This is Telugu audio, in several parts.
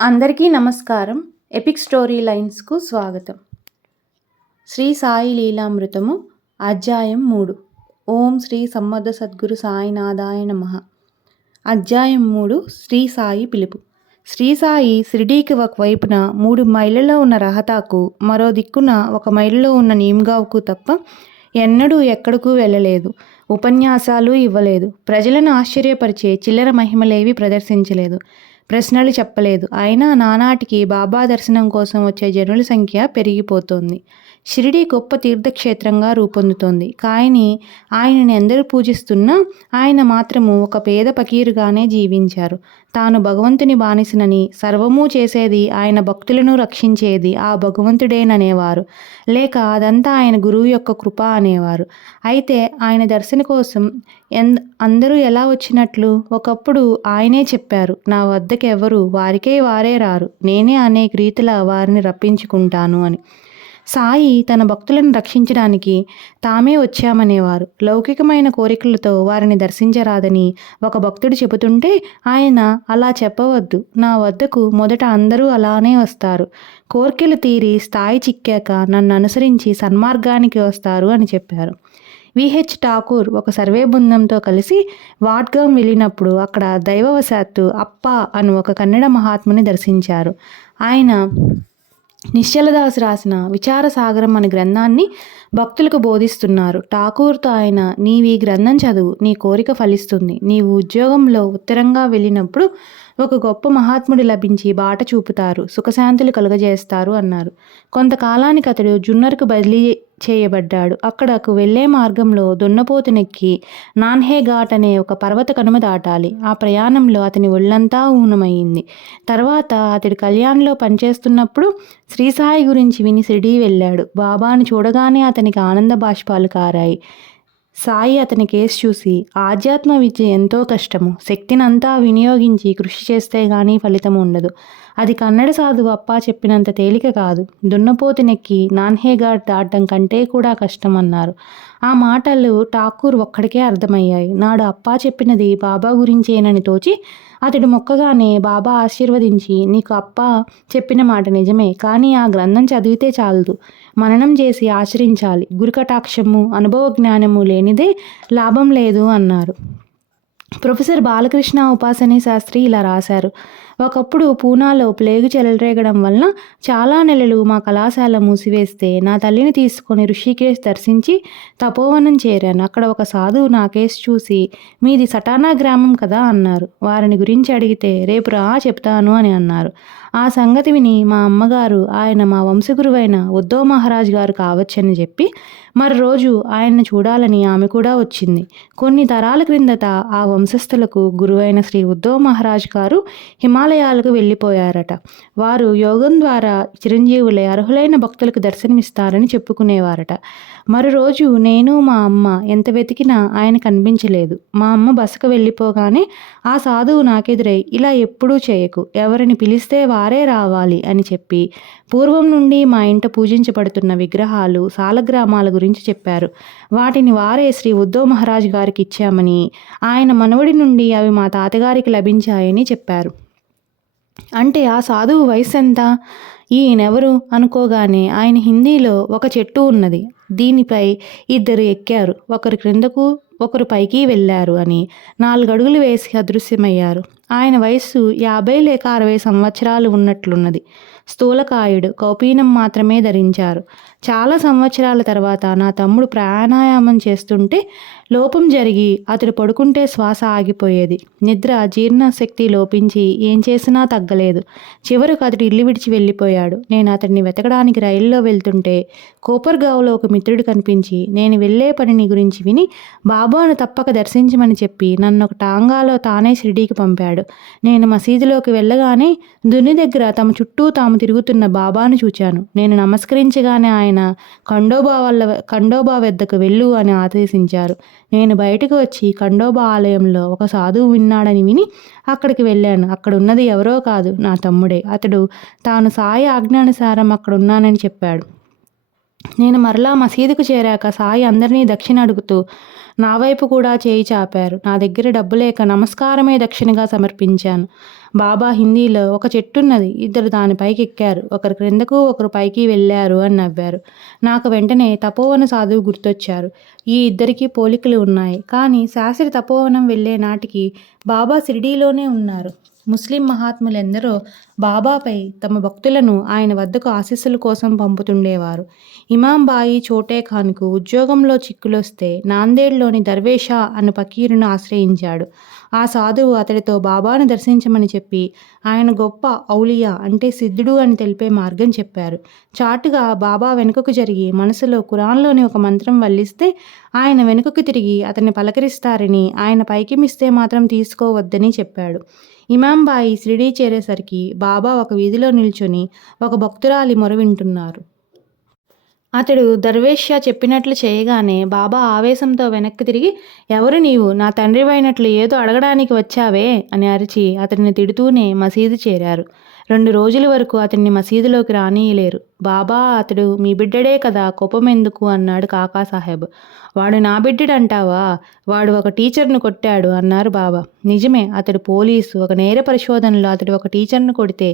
అందరికీ నమస్కారం. ఎపిక్ స్టోరీ లైన్స్కు స్వాగతం. శ్రీ సాయి లీలామృతము అధ్యాయం 3. ఓం శ్రీ సమ్మర్థ సద్గురు సాయినాథాయ నమః. అధ్యాయం 3. శ్రీ సాయి పిలుపు. శ్రీ సాయి షిరిడీకి ఒకవైపున 3 మైళ్ళలో ఉన్న రహతాకు, మరో దిక్కున 1 మైలులో ఉన్న నీమ్గావ్కు తప్ప ఎన్నడూ ఎక్కడకు వెళ్ళలేదు. ఉపన్యాసాలు ఇవ్వలేదు. ప్రజలను ఆశ్చర్యపరిచే చిల్లర మహిమలేవి ప్రదర్శించలేదు. ప్రశ్నలు చెప్పలేదు. అయినా నానాటికి బాబా దర్శనం కోసం వచ్చే జనుల సంఖ్య పెరిగిపోతోంది. షిరిడీ గొప్ప తీర్థక్షేత్రంగా రూపొందుతోంది. కానీ ఆయనని ఎందరూ పూజిస్తున్నా ఆయన మాత్రము ఒక పేద ఫకీరుగానే జీవించారు. తాను భగవంతుని బానిసనని, సర్వమూ చేసేది ఆయన భక్తులను రక్షించేది ఆ భగవంతుడేననేవారు. లేక అదంతా ఆయన గురువు యొక్క కృప అనేవారు. అయితే ఆయన దర్శన కోసం అందరూ ఎలా వచ్చినట్లు? ఒకప్పుడు ఆయనే చెప్పారు, నా వద్దకు ఎవరు వారికే వారే రారు, నేనే అనేక రీతిలా వారిని రప్పించుకుంటాను అని. సాయి తన భక్తులను రక్షించడానికి తామే వచ్చామనేవారు. లౌకికమైన కోరికలతో వారిని దర్శించరాదని ఒక భక్తుడు చెబుతుంటే ఆయన, అలా చెప్పవద్దు, నా వద్దకు మొదట అందరూ అలానే వస్తారు, కోర్కెలు తీరి స్థాయి చిక్కాక నన్ను అనుసరించి సన్మార్గానికి వస్తారు అని చెప్పారు. విహెచ్ ఠాకూర్ ఒక సర్వే బృందంతో కలిసి వాడ్గాం వెళ్ళినప్పుడు అక్కడ దైవవశాత్తు అప్ప అను ఒక కన్నడ మహాత్ముని దర్శించారు. ఆయన నిశ్చలదాస్ రాసిన విచారసాగరం అనే గ్రంథాన్ని భక్తులకు బోధిస్తున్నారు. ఠాకూర్తో ఆయన, నీవు ఈ గ్రంథం చదువు, నీ కోరిక ఫలిస్తుంది. నీవు ఉద్యోగంలో ఉత్తరంగా వెళ్ళినప్పుడు ఒక గొప్ప మహాత్ముడు లభించి బాట చూపుతారు, సుఖశాంతులు కలుగజేస్తారు అన్నారు. కొంతకాలానికి అతడు జున్నర్కు బదిలీ చేయబడ్డాడు. అక్కడకు వెళ్లే మార్గంలో దున్నపోతునెక్కి నాన్హే ఘాట్ అనే ఒక పర్వత కనుమ దాటాలి. ఆ ప్రయాణంలో అతని ఒళ్ళంతా ఊనమయ్యింది. తర్వాత అతడు కళ్యాణ్లో పనిచేస్తున్నప్పుడు శ్రీసాయి గురించి విని షిరిడీ వెళ్ళాడు. బాబాను చూడగానే అతనికి ఆనంద బాష్పాలు కారాయి. సాయి అతని కేసు చూసి, ఆధ్యాత్మ విద్య ఎంతో కష్టము, శక్తినంతా వినియోగించి కృషి చేస్తే గానీ ఫలితం ఉండదు. అది కన్నడ సాధువు అప్పా చెప్పినంత తేలిక కాదు. దున్నపోతునెక్కి నాన్హే ఘాట్ దాటడం కంటే కూడా కష్టం అన్నారు. ఆ మాటలు ఠాకూర్ ఒక్కడికే అర్థమయ్యాయి. నాడు అప్పా చెప్పినది బాబా గురించేనని తోచి అతడు మొక్కగానే బాబా ఆశీర్వదించి, నీకు అప్పా చెప్పిన మాట నిజమే, కానీ ఆ గ్రంథం చదివితే చాలదు, మననం చేసి ఆచరించాలి. గురుకటాక్షము, అనుభవ జ్ఞానము లేనిదే లాభం లేదు అన్నారు. ప్రొఫెసర్ బాలకృష్ణ ఉపాసనీ శాస్త్రి ఇలా రాశారు. ఒకప్పుడు పూనాలో ప్లేగు చెలరేగడం వలన చాలా నెలలు మా కళాశాల మూసివేస్తే నా తల్లిని తీసుకొని ఋషికేశ్ దర్శించి తపోవనం చేరాను. అక్కడ ఒక సాధువు నా కేసు చూసి, మీది సటానా గ్రామం కదా అన్నారు. వారిని గురించి అడిగితే, రేపు రా చెప్తాను అని అన్నారు. ఆ సంగతి విని మా అమ్మగారు, ఆయన మా వంశగురువైన ఉద్ధవ్ మహారాజ్ గారు కావచ్చని చెప్పి మరో రోజు ఆయన్ను చూడాలని ఆమె కూడా వచ్చింది. కొన్ని తరాల క్రిందట ఆ వంశస్థులకు గురువైన శ్రీ ఉద్ధవ్ మహారాజ్ గారు హిమాలయాలకు వెళ్ళిపోయారట. వారు యోగం ద్వారా చిరంజీవులై అర్హులైన భక్తులకు దర్శనమిస్తారని చెప్పుకునేవారట. మరో రోజు నేను మా అమ్మ ఎంత వెతికినా ఆయన కనిపించలేదు. మా అమ్మ బసకు వెళ్ళిపోగానే ఆ సాధువు నాకెదురై, ఇలా ఎప్పుడూ చేయకు, ఎవరిని పిలిస్తే వారే రావాలి అని చెప్పి పూర్వం నుండి మా ఇంట పూజించబడుతున్న విగ్రహాలు, సాలగ్రామాల గురించి చెప్పారు. వాటిని వారే శ్రీ ఉద్ధవ్ మహారాజ్ గారికి ఇచ్చామని, ఆయన మనవడి నుండి అవి మా తాతగారికి లభించాయని చెప్పారు. అంటే ఆ సాధువు వయసు ఎంత? ఈయనెవరు అనుకోగానే ఆయన హిందీలో, ఒక చెట్టు ఉన్నది, దీనిపై 2 ఎక్కారు, ఒకరు క్రిందకు ఒకరు పైకి వెళ్ళారు అని 4 అడుగులు వేసి అదృశ్యమయ్యారు. ఆయన వయస్సు 50 లేక 60 సంవత్సరాలు ఉన్నట్లున్నది. స్థూలకాయుడు, కౌపీనం మాత్రమే ధరించారు. చాలా సంవత్సరాల తర్వాత నా తమ్ముడు ప్రాణాయామం చేస్తుంటే లోపం జరిగి అతడు పడుకుంటే శ్వాస ఆగిపోయేది. నిద్ర జీర్ణశక్తి లోపించి ఏం చేసినా తగ్గలేదు. చివరకు అతడు ఇల్లు విడిచి వెళ్ళిపోయాడు. నేను అతడిని వెతకడానికి రైల్లో వెళ్తుంటే కోపర్గావ్లో ఒక మిత్రుడు కనిపించి, నేను వెళ్ళే పనిని గురించి విని బాబాను తప్పక దర్శించమని చెప్పి నన్ను ఒక టాంగాలో తానే షిరిడీకి పంపాడు. నేను మసీదులోకి వెళ్ళగానే దుని దగ్గర తమ చుట్టూ తాము తిరుగుతున్న బాబాను చూచాను. నేను నమస్కరించగానే ఆయన, ఖండోబా వద్దకు వెళ్ళు అని ఆదేశించారు. నేను బయటకు వచ్చి ఖండోబా ఆలయంలో ఒక సాధువు విన్నాడని విని అక్కడికి వెళ్ళాను. అక్కడ ఉన్నది ఎవరో కాదు, నా తమ్ముడే. అతడు తాను సాయి ఆజ్ఞానుసారం అక్కడ ఉన్నానని చెప్పాడు. నేను మరలా మసీదుకు చేరాక సాయి అందరినీ దక్షిణ అడుగుతూ నా వైపు కూడా చేయి చాపారు. నా దగ్గర డబ్బు లేక నమస్కారమే దక్షిణగా సమర్పించాను. బాబా హిందీలో, ఒక చెట్టున్నది, ఇద్దరు దానిపైకి ఎక్కారు, ఒకరు క్రిందకు ఒకరు పైకి వెళ్ళారు అని నవ్వారు. నాకు వెంటనే తపోవన సాధువు గుర్తొచ్చారు. ఈ ఇద్దరికీ పోలికలు ఉన్నాయి. కానీ శాస్త్రి తపోవనం వెళ్ళే నాటికి బాబా షిరిడీలోనే ఉన్నారు. ముస్లిం మహాత్ములెందరో బాబాపై తమ భక్తులను ఆయన వద్దకు ఆశీస్సుల కోసం పంపుతుండేవారు. ఇమాం బాయి చోటే ఖాన్కు ఉద్యోగంలో చిక్కులొస్తే నాందేడ్లోని దర్వేషా అను ఫకీరును ఆశ్రయించాడు. ఆ సాధువు అతడితో బాబాను దర్శించమని చెప్పి ఆయన గొప్ప ఔలియా అంటే సిద్ధుడు అని తెలిపే మార్గం చెప్పారు. చాటుగా బాబా వెనుకకు జరిగి మనసులో ఖురాన్లోని ఒక మంత్రం వల్లిస్తే ఆయన వెనుకకు తిరిగి అతన్ని పలకరిస్తారని, ఆయన పైకిమిస్తే మాత్రం తీసుకోవద్దని చెప్పాడు. ఇమాం బాయి షిరిడీ చేరేసరికి బాబా ఒక వీధిలో నిల్చొని ఒక భక్తురాలి మొర వింటున్నారు. అతడు దర్వేష్ చెప్పినట్లు చేయగానే బాబా ఆవేశంతో వెనక్కి తిరిగి, ఎవరు నీవు? నా తండ్రివైనట్లు ఏదో అడగడానికి వచ్చావే అని అరిచి అతడిని తిడుతూనే మసీదు చేరారు. 2 రోజుల వరకు అతన్ని మసీదులోకి రానీయలేరు. బాబా, అతడు మీ బిడ్డడే కదా, కోపమెందుకు అన్నాడు కాకాసాహెబ్. వాడు నా బిడ్డడంటావా? వాడు ఒక టీచర్ను కొట్టాడు అన్నారు బాబా. నిజమే, అతడు పోలీసు. ఒక నేర పరిశోధనలో అతడు ఒక టీచర్ను కొడితే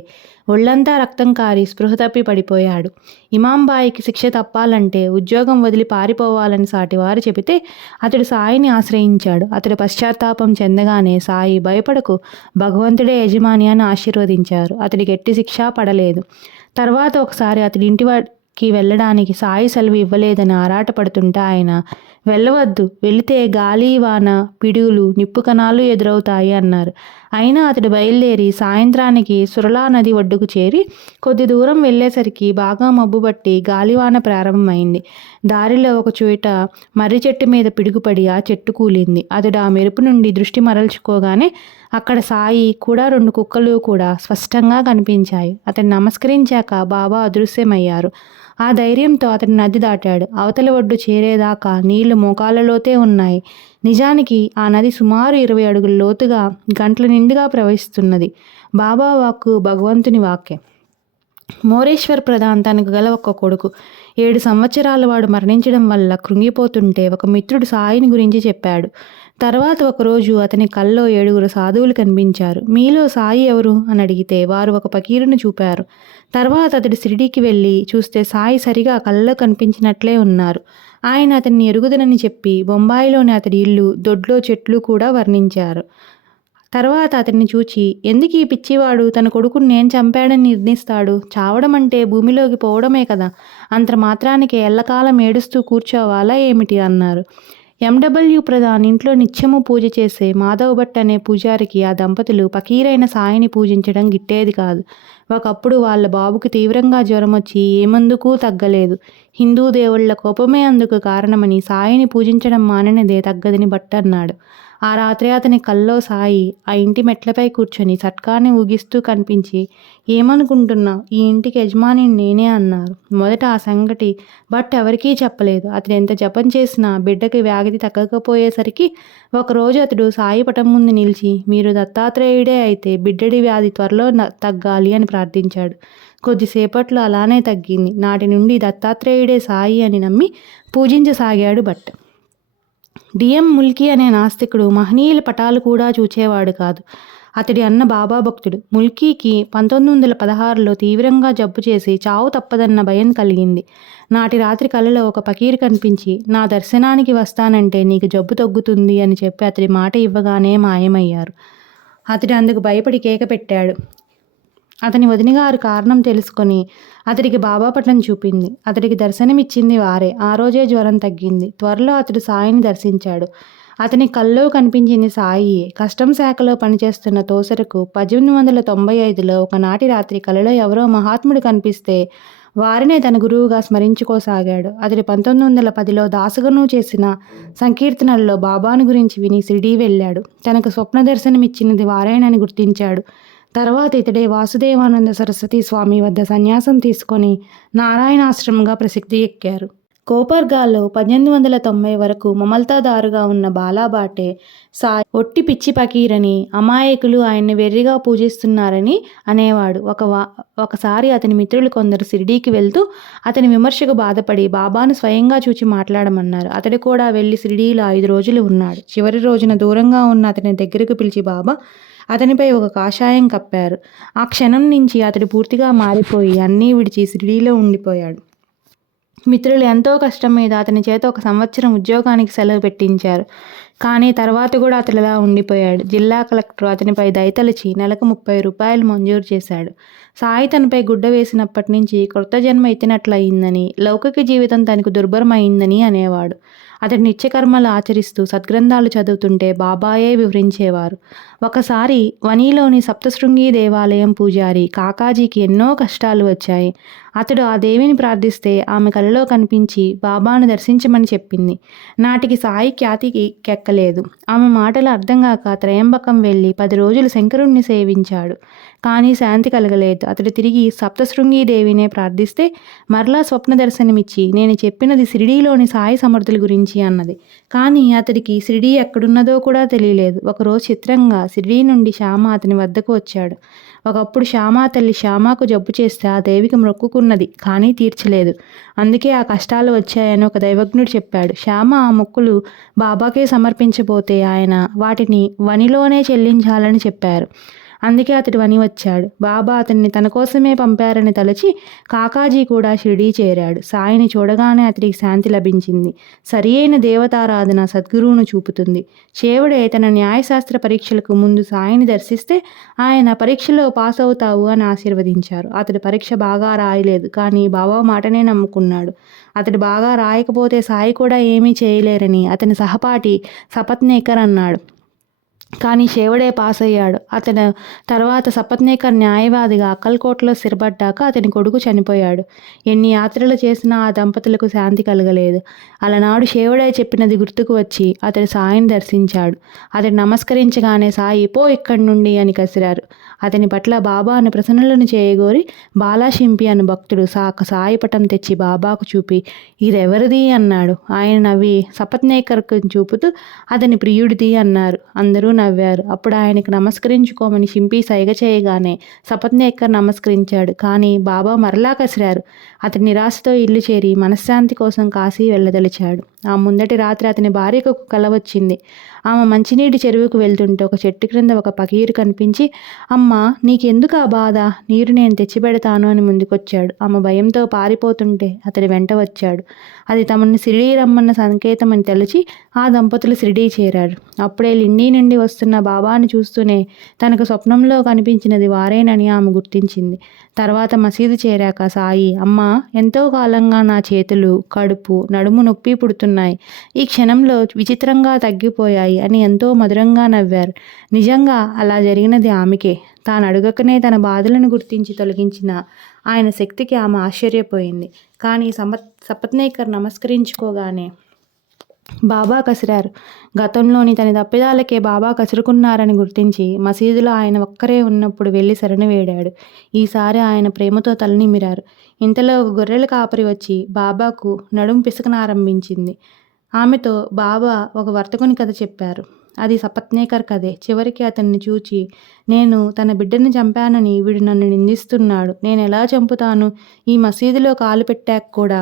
ఒళ్ళంతా రక్తం కారి స్పృహ తప్పి పడిపోయాడు. ఇమాం బాయికి శిక్ష తప్పాలంటే ఉద్యోగం వదిలి పారిపోవాలని సాటివారు చెబితే అతడు సాయిని ఆశ్రయించాడు. అతడు పశ్చాత్తాపం చెందగానే సాయి, భయపడకు, భగవంతుడే యజమాని అని ఆశీర్వదించారు. అతడికి ఎట్టి శిక్ష పడలేదు. తర్వాత ఒకసారి అతడి ఇంటికి వెళ్ళడానికి సాయి సెలవు ఇవ్వలేదని ఆరాటపడుతుంటే ఆయన, వెళ్ళవద్దు, వెళితే గాలి, వాన, పిడుగులు, నిప్పు కణాలు ఎదురవుతాయి అన్నారు. అయినా అతడు బయలుదేరి సాయంత్రానికి సురలా నది ఒడ్డుకు చేరి కొద్ది దూరం వెళ్ళేసరికి బాగా మబ్బుబట్టి గాలివాన ప్రారంభమైంది. దారిలో ఒక చోట మర్రి చెట్టు మీద పిడుగుపడి ఆ చెట్టు కూలింది. అతడు ఆ మెరుపు నుండి దృష్టి మరల్చుకోగానే అక్కడ సాయి కూడా 2 కుక్కలు కూడా స్పష్టంగా కనిపించాయి. అతను నమస్కరించాక బాబా అదృశ్యమయ్యారు. ఆ ధైర్యంతో అతడు నది దాటాడు. అవతలి ఒడ్డు చేరేదాకా నీళ్లు మోకాళ్ళలోతే ఉన్నాయి. నిజానికి ఆ నది సుమారు 20 అడుగుల లోతుగా గంటల నిండుగా ప్రవహిస్తున్నది. బాబా వాక్కు భగవంతుని వాక్యం. మోరేశ్వర్ ప్రధాన్ తనకు గల ఒక కొడుకు 7 సంవత్సరాల వాడు మరణించడం వల్ల కృంగిపోతుంటే ఒక మిత్రుడు సాయిని గురించి చెప్పాడు. తర్వాత ఒకరోజు అతని కల్లో 7 సాధువులు కనిపించారు. మీలో సాయి ఎవరు అని అడిగితే వారు ఒక ఫకీరును చూపారు. తర్వాత అతడు షిరిడీకి వెళ్ళి చూస్తే సాయి సరిగా కళ్ళలో కనిపించినట్లే ఉన్నారు. ఆయన అతన్ని ఎరుగుదనని చెప్పి బొంబాయిలోని అతడి ఇల్లు, దొడ్లో చెట్లు కూడా వర్ణించారు. తర్వాత అతన్ని చూచి, ఎందుకు ఈ పిచ్చివాడు తన కొడుకుని నేను చంపాడని నిర్ణయిస్తాడు? చావడం అంటే భూమిలోకి పోవడమే కదా, అంత మాత్రానికి ఎల్లకాలం ఏడుస్తూ కూర్చోవాలా ఏమిటి అన్నారు. ఎండబ్ల్యూ ప్రధాన్ ఇంట్లో నిత్యము పూజ చేసే మాధవ్ భట్ అనే పూజారికి ఆ దంపతులు ఫకీరైన సాయిని పూజించడం గిట్టేది కాదు. ఒకప్పుడు వాళ్ళ బాబుకి తీవ్రంగా జ్వరం వచ్చి ఏమందుకు తగ్గలేదు. హిందూ దేవుళ్ల కోపమే అందుకు కారణమని సాయిని పూజించడం మాననిదే తగ్గదని భట్ అన్నాడు. ఆ రాత్రి అతని కల్లో సాయి ఆ ఇంటి మెట్లపై కూర్చొని సట్కాని ఊగిస్తూ కనిపించి, ఏమనుకుంటున్నావు, ఈ ఇంటికి యజమానిని నేనే అన్నారు. మొదట ఆ సంగతి భట్ ఎవరికీ చెప్పలేదు. అతడు ఎంత జపం చేసినా బిడ్డకి వ్యాధి తగ్గకపోయేసరికి ఒకరోజు అతడు సాయి పటం ముందు నిలిచి, మీరు దత్తాత్రేయుడే అయితే బిడ్డడి వ్యాధి త్వరలో తగ్గాలి అని ప్రార్థించాడు. కొద్దిసేపట్లో అలానే తగ్గింది. నాటి నుండి దత్తాత్రేయుడే సాయి అని నమ్మి పూజించసాగాడు భట్. డిఎం ముల్కీ అనే నాస్తికుడు మహనీయుల పటాలు కూడా చూచేవాడు కాదు. అతడి అన్న బాబా భక్తుడు. ముల్కీకి 1916లో తీవ్రంగా జబ్బు చేసి చావు తప్పదన్న భయం కలిగింది. నాటి రాత్రి కలలో ఒక ఫకీరు కనిపించి, నా దర్శనానికి వస్తానంటే నీకు జబ్బు తగ్గుతుంది అని చెప్పి అతడి మాట ఇవ్వగానే మాయమయ్యారు. అతడు అందుకు భయపడి కేక పెట్టాడు. అతని వదినగారు కారణం తెలుసుకొని అతడికి బాబా పటం చూపింది. అతడికి దర్శనమిచ్చింది వారే. ఆ రోజే జ్వరం తగ్గింది. త్వరలో అతడు సాయిని దర్శించాడు. అతని కల్లో కనిపించింది సాయియే. కస్టమ్ శాఖలో పనిచేస్తున్న తోసరకు 1895లో ఒకనాటి రాత్రి కలలో ఎవరో మహాత్ముడు కనిపిస్తే వారినే తన గురువుగా స్మరించుకోసాగాడు. అతడు 1910లో దాసగను చేసిన సంకీర్తనల్లో బాబాను గురించి విని షిరిడీ వెళ్ళాడు. తనకు స్వప్న దర్శనమిచ్చినది వారేనని గుర్తించాడు. తర్వాత ఇతడే వాసుదేవానంద సరస్వతి స్వామి వద్ద సన్యాసం తీసుకొని నారాయణాశ్రమంగా ప్రసిద్ధి ఎక్కారు. కోపర్గాల్లో 1890 వరకు మమల్తాదారుగా ఉన్న బాలాబాటే సాయి ఒట్టి పిచ్చి ఫకీరని, అమాయకులు ఆయన్ని వెర్రిగా పూజిస్తున్నారని అనేవాడు. ఒకసారి అతని మిత్రులు కొందరు షిరిడీకి వెళ్తూ అతని విమర్శకు బాధపడి బాబాను స్వయంగా చూచి మాట్లాడమన్నారు. అతడు కూడా వెళ్ళి షిరిడీలో 5 రోజులు ఉన్నాడు. చివరి రోజున దూరంగా ఉన్న అతని దగ్గరకు పిలిచి, బాబా, అతనిపై ఒక కాషాయం కప్పారు. ఆ క్షణం నుంచి అతడు పూర్తిగా మారిపోయి అన్నీ విడిచి షిరిడీలో ఉండిపోయాడు. మిత్రులు ఎంతో కష్టం మీద అతని చేత 1 సంవత్సరం ఉద్యోగానికి సెలవు పెట్టించారు. కానీ తర్వాత కూడా అతడిలా ఉండిపోయాడు. జిల్లా కలెక్టర్ అతనిపై దయతలచి నెలకు 30 రూపాయలు మంజూరు చేశాడు. సాయి తనపై గుడ్డ వేసినప్పటి నుంచి కొత్త జన్మ ఎత్తినట్లయిందని, లౌకిక జీవితం తనకు దుర్భరమైందని అనేవాడు. అతడు నిత్యకర్మలు ఆచరిస్తూ సద్గ్రంథాలు చదువుతుంటే బాబాయే వివరించేవారు. ఒకసారి వనిలోని సప్తశృంగి దేవాలయం పూజారి కాకాజీకి ఎన్నో కష్టాలు వచ్చాయి. అతడు ఆ దేవిని ప్రార్థిస్తే ఆమె కలలో కనిపించి బాబాను దర్శించమని చెప్పింది. నాటికి సాయి ఖ్యాతికి కెక్కలేదు. ఆమె మాటలు అర్థం కాక త్రయంబకం వెళ్ళి 10 రోజులు శంకరుణ్ణి సేవించాడు. కానీ శాంతి కలగలేదు. అతడు తిరిగి సప్తశృంగి దేవినే ప్రార్థిస్తే మరలా స్వప్న దర్శనమిచ్చి నేను చెప్పినది షిరిడీలోని సాయి సమర్థుల గురించి అన్నది. కానీ అతడికి షిరిడీ ఎక్కడున్నదో కూడా తెలియలేదు. ఒకరోజు చిత్రంగా షిరిడీ నుండి శ్యామ అతని వద్దకు వచ్చాడు. ఒకప్పుడు శ్యామా తల్లి శ్యామకు జబ్బు చేస్తే ఆ దేవికి మొక్కుకున్నది, కానీ తీర్చలేదు. అందుకే ఆ కష్టాలు వచ్చాయని ఒక దైవజ్ఞుడు చెప్పాడు. శ్యామ ఆ మొక్కులు బాబాకే సమర్పించబోతే ఆయన వాటిని వనిలోనే చెల్లించాలని చెప్పారు. అందుకే అతడు వని వచ్చాడు. బాబా అతన్ని తన కోసమే పంపారని తలచి కాకాజీ కూడా షిరిడీ చేరాడు. సాయిని చూడగానే అతడికి శాంతి లభించింది. సరి అయిన దేవతారాధన సద్గురువును చూపుతుంది. శివుడే తన న్యాయశాస్త్ర పరీక్షలకు ముందు సాయిని దర్శిస్తే ఆయన పరీక్షలో పాస్ అవుతావు అని ఆశీర్వదించారు. అతడు పరీక్ష బాగా రాయలేదు, కానీ బాబా మాటనే నమ్ముకున్నాడు. అతడు బాగా రాయకపోతే సాయి కూడా ఏమీ చేయలేరని అతని సహపాఠి సపత్నేకర్ అన్నాడు. కానీ శివుడే పాస్ అయ్యాడు. అతను తర్వాత సపత్నేకర్ న్యాయవాదిగా అక్కల్కోటలో స్థిరపడ్డాక అతని కొడుకు చనిపోయాడు. ఎన్ని యాత్రలు చేసినా ఆ దంపతులకు శాంతి కలగలేదు. అలనాడు శివుడే చెప్పినది గుర్తుకు వచ్చి అతడు సాయిని దర్శించాడు. అతడు నమస్కరించగానే సాయి పో ఇక్కడి నుండి అని కసిరారు. అతని పట్ల బాబాను ప్రసన్నులను చేయగోరి బాలాషింపి అను భక్తుడు సాయి పటం తెచ్చి బాబాకు చూపి ఇదెవరిది అన్నాడు. ఆయన నవ్వి సపత్నేకర్కు చూపుతూ అతని ప్రియుడిది అన్నారు. అందరూ నవ్వారు. అప్పుడు ఆయనకు నమస్కరించుకోమని షింపి సైగ చేయగానే సపత్నేకర్ నమస్కరించాడు. కానీ బాబా మరలా కసిరారు. అతని నిరాశతో ఇల్లు చేరి మనశ్శాంతి కోసం కాశీ వెళ్ళదలిచాడు. ఆ ముందటి రాత్రి అతని భార్యకు ఒక కల వచ్చింది. ఆమె మంచినీటి చెరువుకు వెళ్తుంటే ఒక చెట్టు క్రింద ఒక పకీరు కనిపించి అమ్మా నీకెందుకు ఆ బాధ, నీరు నేను తెచ్చిపెడతాను అని ముందుకొచ్చాడు. ఆమె భయంతో పారిపోతుంటే అతడి వెంట వచ్చాడు. అది తమని షిరిడీ రమ్మన్న సంకేతం అని తెలిసి ఆ దంపతులు షిరిడీ చేరారు. అప్పుడే లిండి నుండి వస్తున్న బాబాను చూస్తూనే తనకు స్వప్నంలో కనిపించినది వారేనని ఆమె గుర్తించింది. తర్వాత మసీదు చేరాక సాయి అమ్మా ఎంతో కాలంగా నా చేతులు, కడుపు, నడుము నొప్పి పుడుతున్నాయి. ఈ క్షణంలో విచిత్రంగా తగ్గిపోయాయి అని ఎంతో మధురంగా నవ్వారు. నిజంగా అలా జరిగినది ఆమెకే. తాను అడగకనే తన బాధలను గుర్తించి తొలగించిన ఆయన శక్తికి ఆమె ఆశ్చర్యపోయింది. కానీ సపత్నేకర్ నమస్కరించుకోగానే బాబా కసిరారు. గతంలోని తన తప్పిదాలకే బాబా కసురుకున్నారని గుర్తించి మసీదులో ఆయన ఒక్కరే ఉన్నప్పుడు వెళ్ళి శరణు వేడాడు. ఈసారి ఆయన ప్రేమతో తలనిమిరారు. ఇంతలో ఒక గొర్రెల కాపరి వచ్చి బాబాకు నడుం పిసకనారంభించింది. ఆమెతో బాబా ఒక వర్తకుని కథ చెప్పారు. అది సపత్నేకర్ కథే. చివరికి అతన్ని చూచి నేను తన బిడ్డని చంపానని వీడు నన్ను నిందిస్తున్నాడు. నేను ఎలా చంపుతాను? ఈ మసీదులో కాలు పెట్టాక కూడా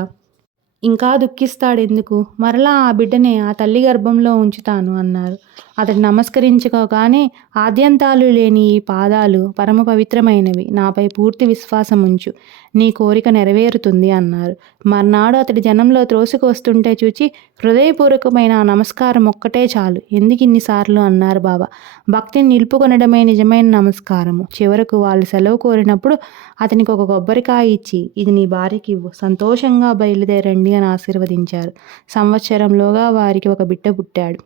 ఇంకా దుఃఖిస్తాడెందుకు? మరలా ఆ బిడ్డనే ఆ తల్లి గర్భంలో ఉంచుతాను అన్నారు. అతడు నమస్కరించుకోగానే ఆద్యంతాలు లేని ఈ పాదాలు పరమ పవిత్రమైనవి. నాపై పూర్తి విశ్వాసం ఉంచు, నీ కోరిక నెరవేరుతుంది అన్నారు. మర్నాడు అతడి జనంలో త్రోసికి వస్తుంటే చూచి హృదయపూర్వకమైన ఆ నమస్కారం ఒక్కటే చాలు, ఎందుకు ఇన్నిసార్లు అన్నారు బాబా. భక్తిని నిలుపుకొనడమే నిజమైన నమస్కారము. చివరకు వాళ్ళు సెలవు కోరినప్పుడు అతనికి ఒక కొబ్బరికాయ ఇచ్చి ఇది నీ భార్యకి ఇవ్వు, సంతోషంగా బయలుదేరండి అని ఆశీర్వదించారు. సంవత్సరంలోగా వారికి ఒక బిడ్డ పుట్టాడు.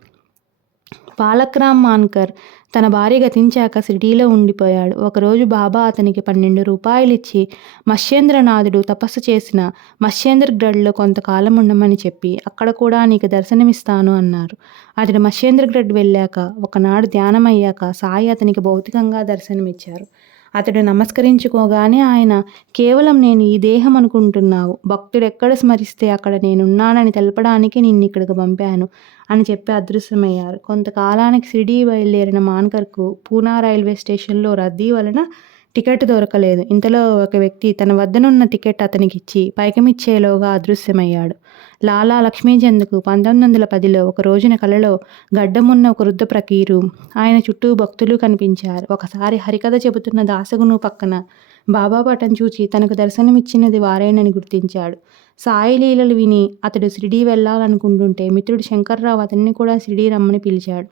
పాలక్రామ్ మాన్కర్ తన భార్య గతించాక షిరిడీలో ఉండిపోయాడు. ఒకరోజు బాబా అతనికి 12 రూపాయలు ఇచ్చి మత్స్యేంద్రనాథుడు తపస్సు చేసిన మత్స్యేంద్రగఢ్లో కొంతకాలం ఉండమని చెప్పి అక్కడ కూడా నీకు దర్శనమిస్తాను అన్నారు. అతడు మత్స్యేంద్రగఢ్ వెళ్ళాక ఒకనాడు ధ్యానం అయ్యాక సాయి అతనికి భౌతికంగా దర్శనమిచ్చారు. అతడు నమస్కరించుకోగానే ఆయన కేవలం నేను ఈ దేహం అనుకుంటున్నావు, భక్తుడు ఎక్కడ స్మరిస్తే అక్కడ నేనున్నానని తెలపడానికి నిన్ను ఇక్కడికి పంపాను అని చెప్పి అదృశ్యమయ్యారు. కొంతకాలానికి షిరిడీ బయలుదేరిన మాన్కర్కు పూనా రైల్వే స్టేషన్లో రద్దీ వలన టికెట్ దొరకలేదు. ఇంతలో ఒక వ్యక్తి తన వద్దనున్న టికెట్ అతనికిచ్చి పైకమిచ్చేలోగా అదృశ్యమయ్యాడు. లాలా లక్ష్మీచంద్కు 1910లో ఒక రోజున కలలో గడ్డమున్న ఒక వృద్ధ ఫకీరు, ఆయన చుట్టూ భక్తులు కనిపించారు. ఒకసారి హరికథ చెబుతున్న దాసగును పక్కన బాబా పటం చూచి తనకు దర్శనమిచ్చినది వారేనని గుర్తించాడు. సాయి లీలలు విని అతడు షిరిడీ వెళ్ళాలనుకుంటుంటే మిత్రుడు శంకర్రావు అతన్ని కూడా షిరిడీ రమ్మని పిలిచాడు.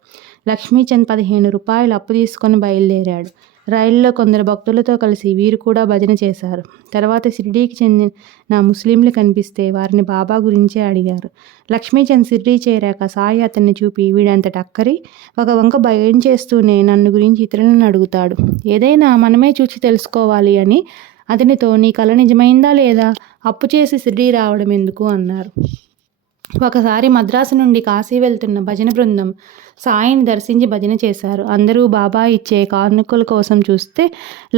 లక్ష్మీచంద్ 15 రూపాయలు అప్పు తీసుకొని బయలుదేరాడు. రైలులో కొందరు భక్తులతో కలిసి వీరు కూడా భజన చేశారు. తర్వాత షిరిడీకి చెందిన ముస్లింలు కనిపిస్తే వారిని బాబా గురించే అడిగారు. లక్ష్మీచంద్ షిరిడీ చేరాక సాయి అతన్ని చూపి, వీడంతటి అక్కరి ఒక వంక భయం చేస్తూనే నన్ను గురించి ఇతరులను అడుగుతాడు. ఏదైనా మనమే చూసి తెలుసుకోవాలి అని అతనితో, నీ కల నిజమైందా లేదా, అప్పు చేసి షిరిడీ రావడం ఎందుకు అన్నారు. ఒకసారి మద్రాసు నుండి కాశీ వెళ్తున్న భజన బృందం సాయిని దర్శించి భజన చేశారు. అందరూ బాబా ఇచ్చే కానుకల కోసం చూస్తే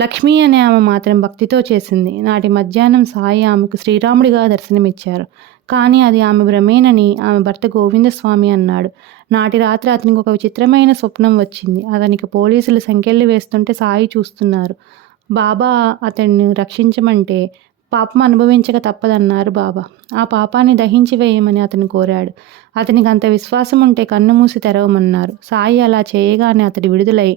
లక్ష్మి అనే ఆమె మాత్రం భక్తితో చేసింది. నాటి మధ్యాహ్నం సాయి ఆమెకు శ్రీరాముడిగా దర్శనమిచ్చారు. కానీ అది ఆమె భ్రమేనని ఆమె భర్త గోవిందస్వామి అన్నాడు. నాటి రాత్రి అతనికి ఒక విచిత్రమైన స్వప్నం వచ్చింది. అతనికి పోలీసులు సంకెళ్ళు వేస్తుంటే సాయి చూస్తున్నారు. బాబా అతన్ని రక్షించమంటే పాపం అనుభవించక తప్పదన్నారు బాబా. ఆ పాపాన్ని దహించి వేయమని అతను కోరాడు. అతనికి అంత విశ్వాసం ఉంటే కన్ను మూసి తెరవమన్నారు. సాయి అలా చేయగానే అతడు విడుదలై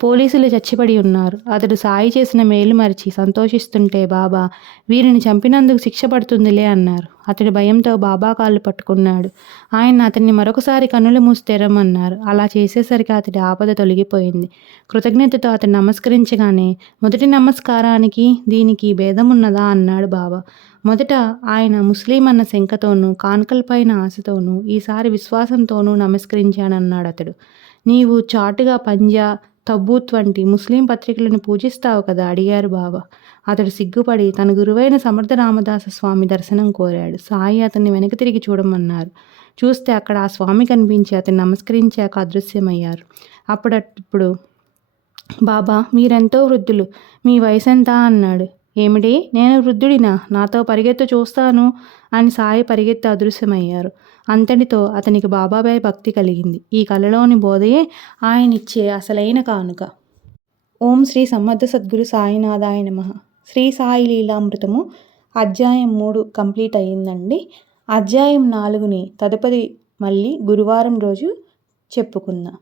పోలీసులు చచ్చిపడి ఉన్నారు. అతడు సాయి చేసిన మేలు మరిచి సంతోషిస్తుంటే బాబా, వీరిని చంపినందుకు శిక్ష పడుతుందిలే అన్నారు. అతడి భయంతో బాబా కాళ్ళు పట్టుకున్నాడు. ఆయన అతన్ని మరొకసారి కన్నులు మూసి తెరవమన్నారు. అలా చేసేసరికి అతడి ఆపద తొలగిపోయింది. కృతజ్ఞతతో అతను నమస్కరించగానే, మొదటి నమస్కారానికి దీనికి భేదమున్నదా అన్నాడు బాబా. మొదట ఆయన ముస్లిం అన్న శంకతోనూ కానుకలపైన ఆశతోనూ, ఈసారి విశ్వాసంతోనూ నమస్కరించానన్నాడు అతడు. నీవు చాటుగా పంజా, తబ్బూత్ వంటి ముస్లిం పత్రికలను పూజిస్తావు కదా అడిగారు బాబా. అతడు సిగ్గుపడి తన గురువైన సమర్థ రామదాస స్వామి దర్శనం కోరాడు. సాయి అతన్ని వెనక్కి తిరిగి చూడమన్నారు. చూస్తే అక్కడ ఆ స్వామి కనిపించి అతన్ని నమస్కరించాక అదృశ్యమయ్యారు. అప్పుడప్పుడు, బాబా మీరెంతో వృద్ధులు, మీ వయసు ఎంత అన్నాడు. ఏమిటి, నేను వృద్ధుడినా, నాతో పరిగెత్తు చూస్తాను అని సాయి పరిగెత్తి అదృశ్యమయ్యారు. అంతటితో అతనికి బాబాపై భక్తి కలిగింది. ఈ కళలోని బోధయే ఆయనిచ్చే అసలైన కానుక. ఓం శ్రీ సమర్థ సద్గురు సాయినాథాయ నమః. శ్రీ సాయి లీలామృతము అధ్యాయం 3 కంప్లీట్ అయ్యిందండి. అధ్యాయం 4ని తదుపరి మళ్ళీ గురువారం రోజు చెప్పుకుందాం.